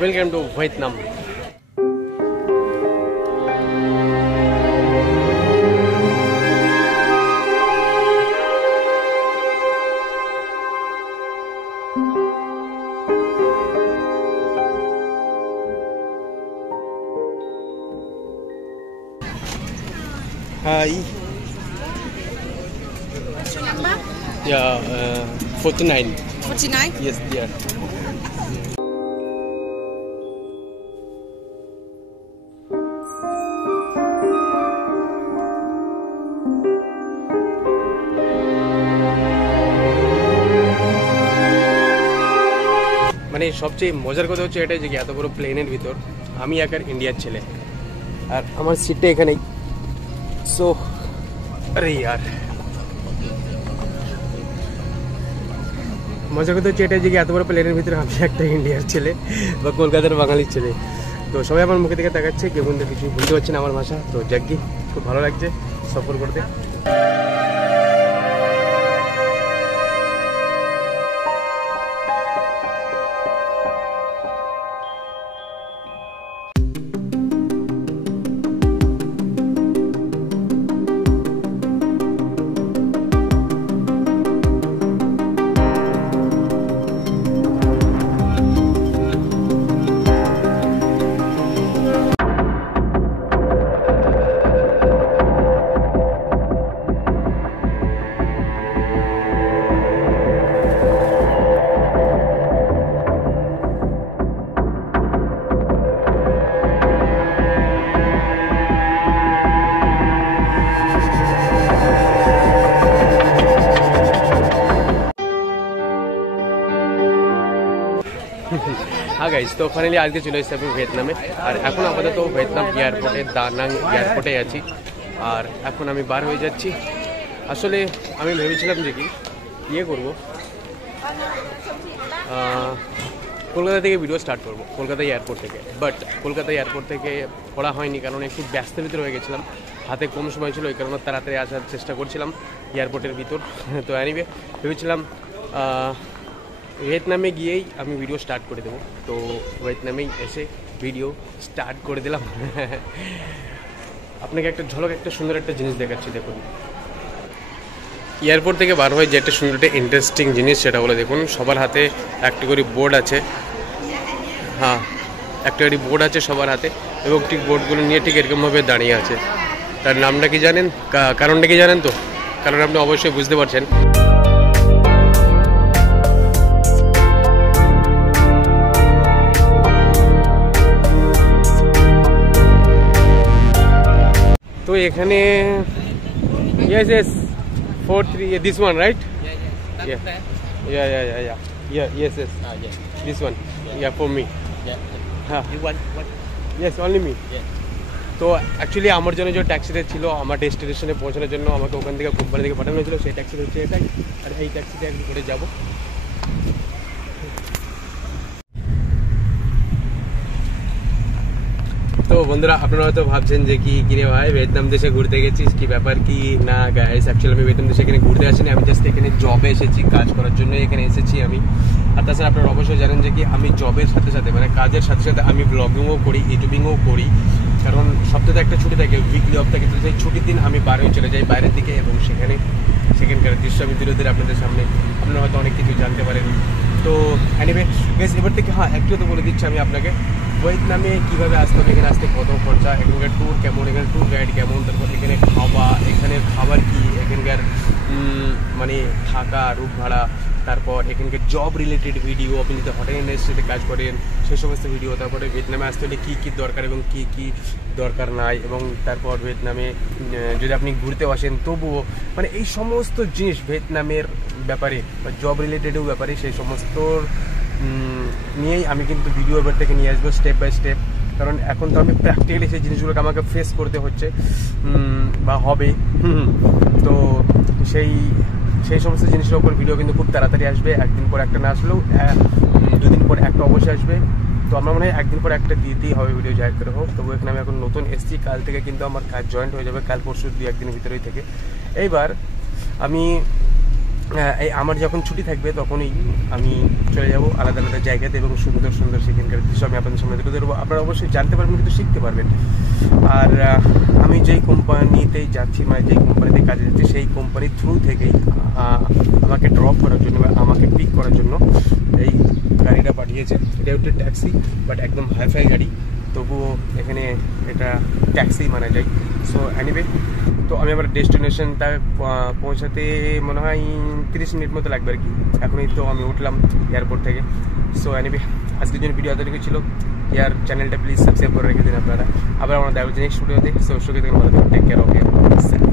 Welcome to Vietnam. Hi. What's your number? Yeah, 49. 49? Yes, dear. মানে সবচেয়ে মজার কথা হচ্ছে এটাই যে এত বড় প্লেনের ভিতর আমি একার ইন্ডিয়ার ছেলে আর আমার সিটটা এখানেই। সো আরে ইয়ার মজার কথা হচ্ছে এটাই যে এত বড় প্লেনের ভিতরে আমি একটা ইন্ডিয়ার ছেলে বা কলকাতার বাঙালির ছেলে। তো সবাই আমার মুখে থেকে তাকাচ্ছে, কেউ বন্ধু কিছু বুঝতে পারছে না আমার ভাষা। তো যাকগি খুব ভালো লাগছে সফর করতে। হ্যাঁ গাইজ, তো ফাইনালি আজকে চলে এসেছি আমি ভিয়েতনামে। আর এখন আপাতত ভিয়েতনাম এয়ারপোর্টে দানাং এয়ারপোর্টে আছি। আর এখন আমি বার হয়ে যাচ্ছি। আসলে আমি ভেবেছিলাম যে কি করবো, কলকাতা থেকে ভিডিও স্টার্ট করবো, কলকাতা এয়ারপোর্ট থেকে। বাট কলকাতা এয়ারপোর্ট থেকে করা হয়নি, কারণ একটু ব্যস্তের ভিতরে হয়ে গেছিলাম, হাতে কম সময় ছিল, এই কারণে তাড়াতাড়ি আসার চেষ্টা করছিলাম এয়ারপোর্টের ভিতর। তো এনিওয়ে ভেবেছিলাম ভিয়েতনামে গিয়েই আমি ভিডিও স্টার্ট করে দেবো। তো ভিয়েতনামেই এসে ভিডিও স্টার্ট করে দিলাম। আপনাকে একটা ঝলক, একটা সুন্দর একটা জিনিস দেখাচ্ছি। দেখুন, এয়ারপোর্ট থেকে বার হয়ে যে একটা সুন্দর একটা ইন্টারেস্টিং জিনিস, সেটা হলো দেখুন সবার হাতে একটা করে বোর্ড আছে। হ্যাঁ, একটা করে বোর্ড আছে সবার হাতে, এবং ঠিক বোর্ডগুলো নিয়ে ঠিক এরকমভাবে দাঁড়িয়ে আছে। তার নামটা কি জানেন, কারণটা কি জানেন? তো কারণ আপনি অবশ্যই বুঝতে পারছেন। তো এখানে yes 43 this one right? Yeah yes this one for me. You want what? Yes, only me. তো অ্যাকচুয়ালি আমার জন্য যে ট্যাক্সিটা ছিল আমার ডেস্টিনেশনে পৌঁছানোর জন্য, আমাকে ওখান থেকে কোম্পানি থেকে পাঠানো হয়েছিল, সেই ট্যাক্সিটা হচ্ছে এটাই। আর এই ট্যাক্সিতে আমি করে যাব। তো বন্ধুরা, আপনারা হয়তো ভাবছেন যে কি কিনে ভাই ভিয়েতনাম দেশে ঘুরতে গেছিস, কি ব্যাপার কি? না গাইস, অ্যাকচুয়ালি আমি ভিয়েতনাম দেশে এখানে ঘুরতে আসিনি, আমি জাস্ট এখানে জবে এসেছি, কাজ করার জন্য এখানে এসেছি আমি। আর তাছাড়া আপনারা অবশ্যই জানেন যে কি আমি জবের সাথে সাথে মানে কাজের সাথে সাথে আমি ব্লগিংও করি, ইউটিউবিংও করি। কারণ সপ্তাহে একটা ছুটি থাকে, উইকলি অফ থাকে। তো সেই ছুটির দিন আমি বাইরেও চলে যাই, বাইরের দিকে, এবং সেখানকার দৃশ্য আমি ধীরে ধীরে আপনাদের সামনে, আপনারা হয়তো অনেক কিছু জানতে পারেন। তো এনিওয়ে গাইস, এবার থেকে একটু তো বলে দিচ্ছি আমি আপনাকে ভিয়েতনামে কীভাবে আসতে হবে, এখানে আসতে কত খরচা, এখানকার ট্যুর কেমন, এখানে ট্যুর গাইড কেমন, তারপর এখানে এখানের খাবার কি, এখানকার মানে থাকা, রুম ভাড়া, তারপর এখানকার জব রিলেটেড ভিডিও, আপনি যদি হোটেল ইন্ডাস্ট্রিতে কাজ করেন সেই সমস্ত ভিডিও, তারপরে ভিয়েতনামে আসতে হলে কী কী দরকার এবং কী কী দরকার নাই, এবং তারপর ভিয়েতনামে যদি আপনি ঘুরতে আসেন তবুও মানে এই সমস্ত জিনিস ভিয়েতনামের ব্যাপারে বা জব রিলেটেডও ব্যাপারে, সেই সমস্ত নিয়েই আমি কিন্তু ভিডিও এবার থেকে নিয়ে আসবো স্টেপ বাই স্টেপ। কারণ এখন তো আমি প্র্যাকটিক্যালি সেই জিনিসগুলোকে আমাকে ফেস করতে হচ্ছে বা হবে। তো সেই সমস্ত জিনিসের ওপর ভিডিও কিন্তু খুব তাড়াতাড়ি আসবে, একদিন পর একটা না আসলেও দুদিন পর একটা অবশ্যই আসবে। তো আমার মনে হয় একদিন পর একটা দিতেই হবে ভিডিও, যাই করে হোক। তবু এখানে আমি এখন নতুন এসছি, কাল থেকে কিন্তু আমার কাজ জয়েন্ট হয়ে যাবে, কাল পরশু 2-1 দিনের ভিতরেই থেকে। এইবার আমি এই আমার যখন ছুটি থাকবে তখনই আমি চলে যাব আলাদা আলাদা জায়গাতে এবং সুন্দর সুন্দর সেখানকার দৃশ্য আমি আপনাদের সামনে তুলে ধরবো। আপনারা অবশ্যই জানতে পারবেন, কিন্তু শিখতে পারবেন। আর আমি যেই কোম্পানিতেই যাচ্ছি, মানে যেই কোম্পানিতে কাজে যাচ্ছি, সেই কোম্পানির থ্রু থেকেই আমাকে ড্রপ করার জন্য বা আমাকে পিক করার জন্য এই গাড়িটা পাঠিয়েছে। এটা একটা ট্যাক্সি, বাট একদম হাইফাই গাড়ি, তবুও এখানে এটা ট্যাক্সি মানা যায়। সো অ্যানিওয়ে, তো আমি আমার ডেস্টিনেশনটা পৌঁছাতে মনে হয় 30 মিনিট মতো লাগবে আর কি। এখনই তো আমি উঠলাম এয়ারপোর্ট থেকে। সো অ্যানিওয়ে, আজকের জন্য ভিডিও এতটুকু ছিল। ইয়ার চ্যানেলটা প্লিজ সাবস্ক্রাইব করে রেখে দিন আপনারা। আবার আমরা দেখা হচ্ছে নেক্সট ভিডিওতে। সো সুখে থাকুন, ভালো থাকুন, take care of your self.